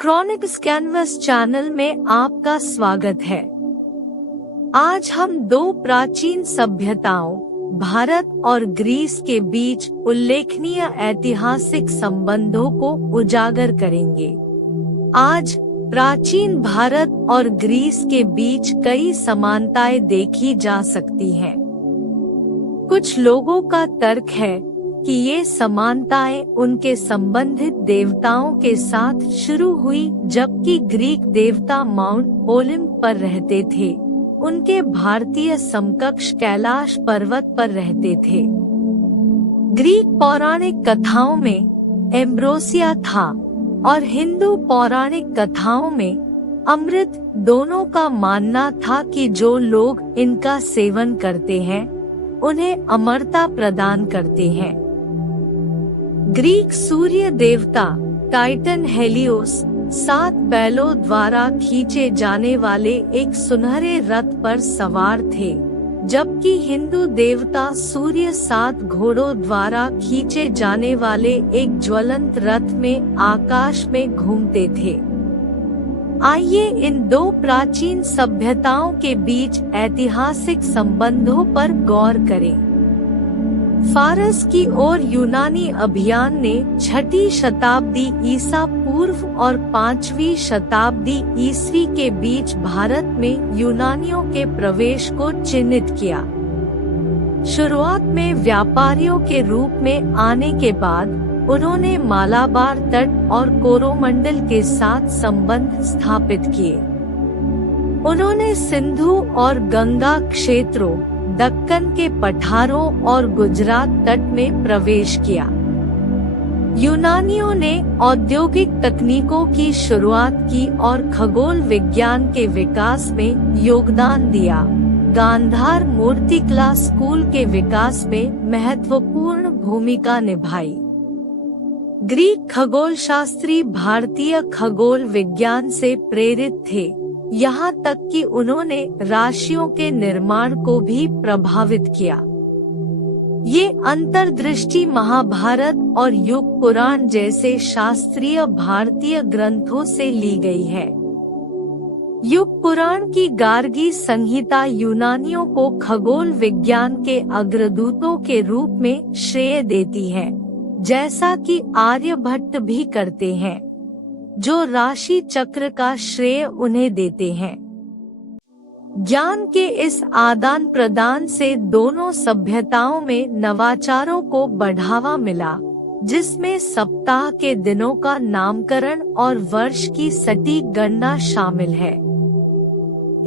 क्रॉनिक्स canvas channel में आपका स्वागत है। आज हम दो प्राचीन सभ्यताओं भारत और ग्रीस के बीच उल्लेखनीय ऐतिहासिक संबंधों को उजागर करेंगे। आज प्राचीन भारत और ग्रीस के बीच कई समानताएं देखी जा सकती हैं। कुछ लोगों का तर्क है कि ये समानताएं उनके संबंधित देवताओं के साथ शुरू हुई, जबकि ग्रीक देवता माउंट ओलिम्प पर रहते थे, उनके भारतीय समकक्ष कैलाश पर्वत पर रहते थे। ग्रीक पौराणिक कथाओं में एम्ब्रोसिया था और हिंदू पौराणिक कथाओं में अमृत। दोनों का मानना था कि जो लोग इनका सेवन करते हैं उन्हें अमरता प्रदान करते हैं। ग्रीक सूर्य देवता टाइटन हेलियोस 7 बैलों द्वारा खींचे जाने वाले एक सुनहरे रथ पर सवार थे, जबकि हिंदू देवता सूर्य 7 घोड़ों द्वारा खींचे जाने वाले एक ज्वलंत रथ में आकाश में घूमते थे। आइए इन दो प्राचीन सभ्यताओं के बीच ऐतिहासिक संबंधों पर गौर करें। फारस की ओर यूनानी अभियान ने 6ठी शताब्दी ईसा पूर्व और 5वीं शताब्दी ईस्वी के बीच भारत में यूनानियों के प्रवेश को चिन्हित किया। शुरुआत में व्यापारियों के रूप में आने के बाद उन्होंने मालाबार तट और कोरोमंडल के साथ संबंध स्थापित किए। उन्होंने सिंधु और गंगा क्षेत्रों, दक्कन के पठारों और गुजरात तट में प्रवेश किया। यूनानियों ने औद्योगिक तकनीकों की शुरुआत की और खगोल विज्ञान के विकास में योगदान दिया। गांधार मूर्तिकला स्कूल के विकास में महत्वपूर्ण भूमिका निभाई। ग्रीक खगोलशास्त्री भारतीय खगोल विज्ञान से प्रेरित थे, यहाँ तक कि उन्होंने राशियों के निर्माण को भी प्रभावित किया। ये अंतर्दृष्टि महाभारत और युग पुराण जैसे शास्त्रीय भारतीय ग्रंथों से ली गई है। युग पुराण की गार्गी संहिता यूनानियों को खगोल विज्ञान के अग्रदूतों के रूप में श्रेय देती है, जैसा कि आर्यभट्ट भी करते हैं, जो राशि चक्र का श्रेय उन्हें देते हैं। ज्ञान के इस आदान प्रदान से दोनों सभ्यताओं में नवाचारों को बढ़ावा मिला, जिसमें सप्ताह के दिनों का नामकरण और वर्ष की सटीक गणना शामिल है।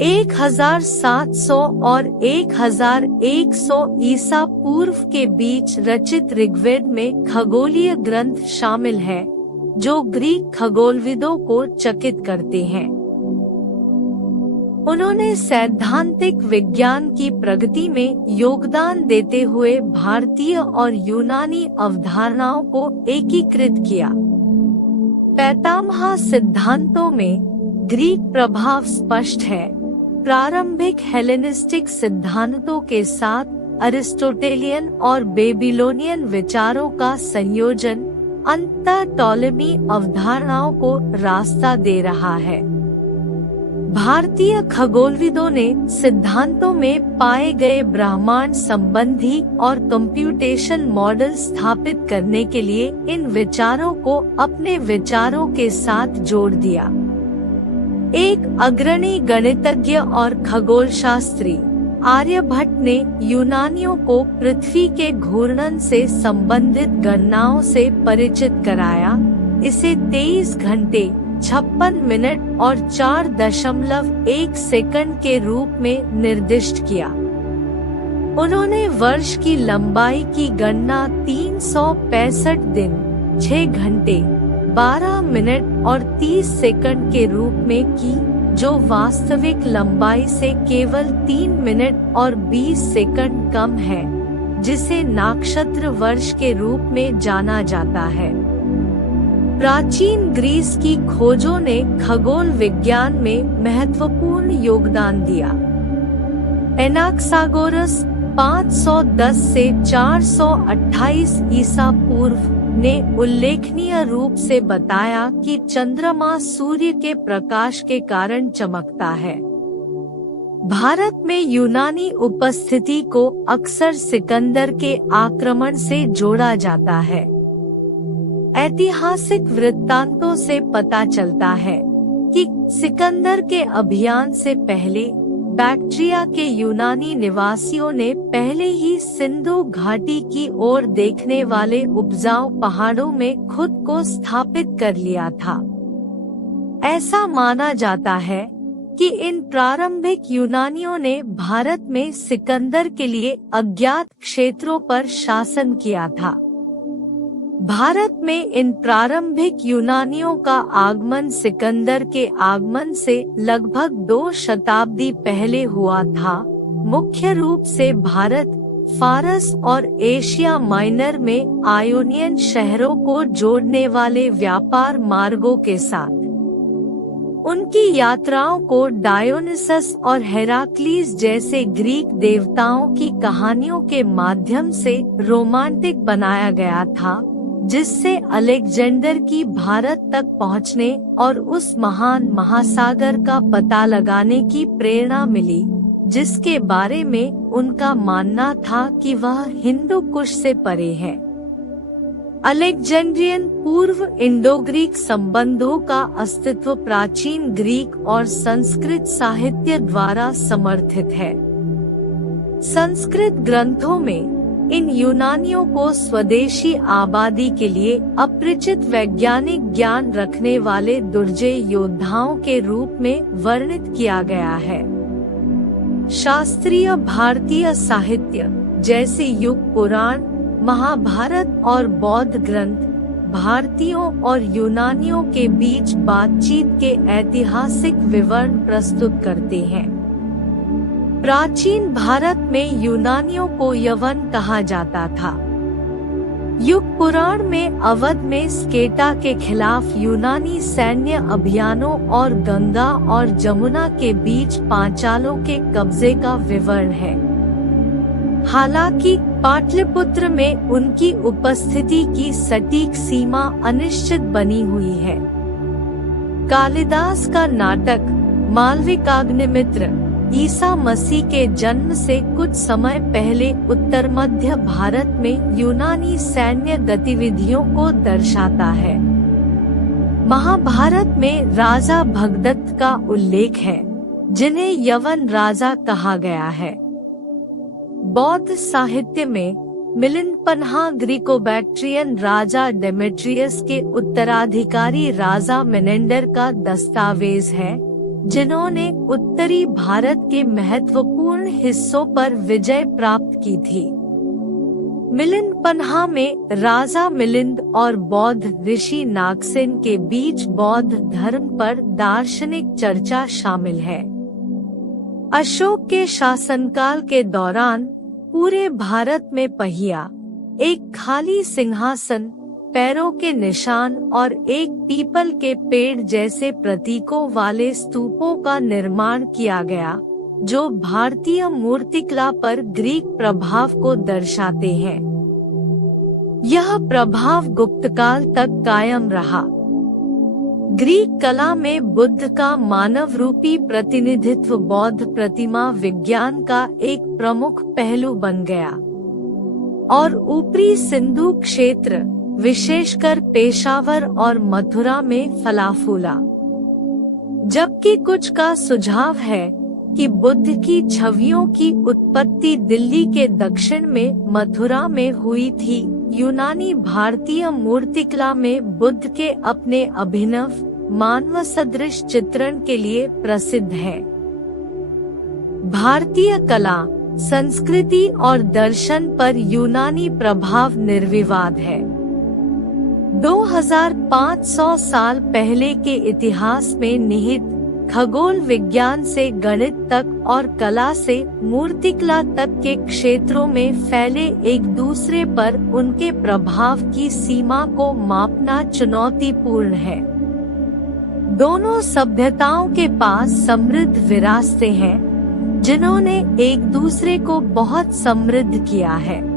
1700 और 1100 ईसा पूर्व के बीच रचित ऋग्वेद में खगोलीय ग्रंथ शामिल है, जो ग्रीक खगोलविदों को चकित करते हैं। उन्होंने सैद्धांतिक विज्ञान की प्रगति में योगदान देते हुए भारतीय और यूनानी अवधारणाओं को एकीकृत किया। पैतामह सिद्धांतों में ग्रीक प्रभाव स्पष्ट है। प्रारंभिक हेलेनिस्टिक सिद्धांतों के साथ अरिस्टोटेलियन और बेबीलोनियन विचारों का संयोजन अंततः टॉलेमी अवधारणाओं को रास्ता दे रहा है। भारतीय खगोलविदों ने सिद्धांतों में पाए गए ब्रह्मांड संबंधी और कंप्यूटेशन मॉडल स्थापित करने के लिए इन विचारों को अपने विचारों के साथ जोड़ दिया। एक अग्रणी गणितज्ञ और खगोलशास्त्री आर्यभट्ट ने यूनानियों को पृथ्वी के घूर्णन से संबंधित गणनाओं से परिचित कराया। इसे 23 घंटे 56 मिनट और 4.1 सेकंड के रूप में निर्दिष्ट किया। उन्होंने वर्ष की लंबाई की गणना 365 दिन 6 घंटे 12 मिनट और 30 सेकंड के रूप में की, जो वास्तविक लंबाई से केवल 3 मिनट और 20 सेकंड कम है, जिसे नक्षत्र वर्ष के रूप में जाना जाता है। प्राचीन ग्रीस की खोजों ने खगोल विज्ञान में महत्वपूर्ण योगदान दिया। एनाक्सागोरस 510 से 428 ईसा पूर्व ने उल्लेखनीय रूप से बताया कि चंद्रमा सूर्य के प्रकाश के कारण चमकता है। भारत में यूनानी उपस्थिति को अक्सर सिकंदर के आक्रमण से जोड़ा जाता है। ऐतिहासिक वृत्तांतों से पता चलता है कि सिकंदर के अभियान से पहले बैक्ट्रिया के यूनानी निवासियों ने पहले ही सिंधु घाटी की ओर देखने वाले उपजाऊ पहाड़ों में खुद को स्थापित कर लिया था। ऐसा माना जाता है कि इन प्रारंभिक यूनानियों ने भारत में सिकंदर के लिए अज्ञात क्षेत्रों पर शासन किया था। भारत में इन प्रारंभिक यूनानियों का आगमन सिकंदर के आगमन से लगभग 2 शताब्दी पहले हुआ था, मुख्य रूप से भारत, फारस और एशिया माइनर में आयोनियन शहरों को जोड़ने वाले व्यापार मार्गों के साथ। उनकी यात्राओं को डायोनिसस और हेराक्लीस जैसे ग्रीक देवताओं की कहानियों के माध्यम से रोमांटिक बनाया गया था, जिससे अलेक्जेंडर की भारत तक पहुंचने और उस महान महासागर का पता लगाने की प्रेरणा मिली, जिसके बारे में उनका मानना था कि वह हिंदू कुश से परे है। अलेक्जेंड्रियन पूर्व इंडो-ग्रीक संबंधों का अस्तित्व प्राचीन ग्रीक और संस्कृत साहित्य द्वारा समर्थित है। संस्कृत ग्रंथों में इन यूनानियों को स्वदेशी आबादी के लिए अपरिचित वैज्ञानिक ज्ञान रखने वाले दुर्जय योद्धाओं के रूप में वर्णित किया गया है। शास्त्रीय भारतीय साहित्य जैसे युग पुराण, महाभारत और बौद्ध ग्रंथ भारतीयों और यूनानियों के बीच बातचीत के ऐतिहासिक विवरण प्रस्तुत करते हैं। प्राचीन भारत में यूनानियों को यवन कहा जाता था। युग पुराण में अवध में स्केटा के खिलाफ यूनानी सैन्य अभियानों और गंगा और जमुना के बीच पांचालों के कब्जे का विवरण है। हालांकि पाटलिपुत्र में उनकी उपस्थिति की सटीक सीमा अनिश्चित बनी हुई है। कालिदास का नाटक मालविकाग्निमित्र ईसा मसीह के जन्म से कुछ समय पहले उत्तर मध्य भारत में यूनानी सैन्य गतिविधियों को दर्शाता है। महाभारत में राजा भगदत्त का उल्लेख है, जिन्हें यवन राजा कहा गया है। बौद्ध साहित्य में मिलिंद पन्हा ग्रीको-बैक्ट्रियन राजा डेमेट्रियस के उत्तराधिकारी राजा मेनेंडर का दस्तावेज है, जिन्होंने उत्तरी भारत के महत्वपूर्ण हिस्सों पर विजय प्राप्त की थी। मिलिंद पन्हा में राजा मिलिंद और बौद्ध ऋषि नागसेन के बीच बौद्ध धर्म पर दार्शनिक चर्चा शामिल है। अशोक के शासनकाल के दौरान पूरे भारत में पहिया, एक खाली सिंहासन, पैरों के निशान और एक पीपल के पेड़ जैसे प्रतीकों वाले स्तूपों का निर्माण किया गया, जो भारतीय मूर्तिकला पर ग्रीक प्रभाव को दर्शाते हैं। यह प्रभाव गुप्तकाल तक कायम रहा। ग्रीक कला में बुद्ध का मानव रूपी प्रतिनिधित्व बौद्ध प्रतिमा विज्ञान का एक प्रमुख पहलू बन गया और ऊपरी सिंधु क्षेत्र, विशेषकर पेशावर और मथुरा में फला फूला। जबकि कुछ का सुझाव है कि बुद्ध की छवियों की उत्पत्ति दिल्ली के दक्षिण में मथुरा में हुई थी। यूनानी भारतीय मूर्तिकला में बुद्ध के अपने अभिनव मानव सदृश चित्रण के लिए प्रसिद्ध है। भारतीय कला, संस्कृति और दर्शन पर यूनानी प्रभाव निर्विवाद है। 2500 साल पहले के इतिहास में निहित खगोल विज्ञान से गणित तक और कला से मूर्तिकला तक के क्षेत्रों में फैले एक दूसरे पर उनके प्रभाव की सीमा को मापना चुनौतीपूर्ण है। दोनों सभ्यताओं के पास समृद्ध विरासतें हैं, जिन्होंने एक दूसरे को बहुत समृद्ध किया है।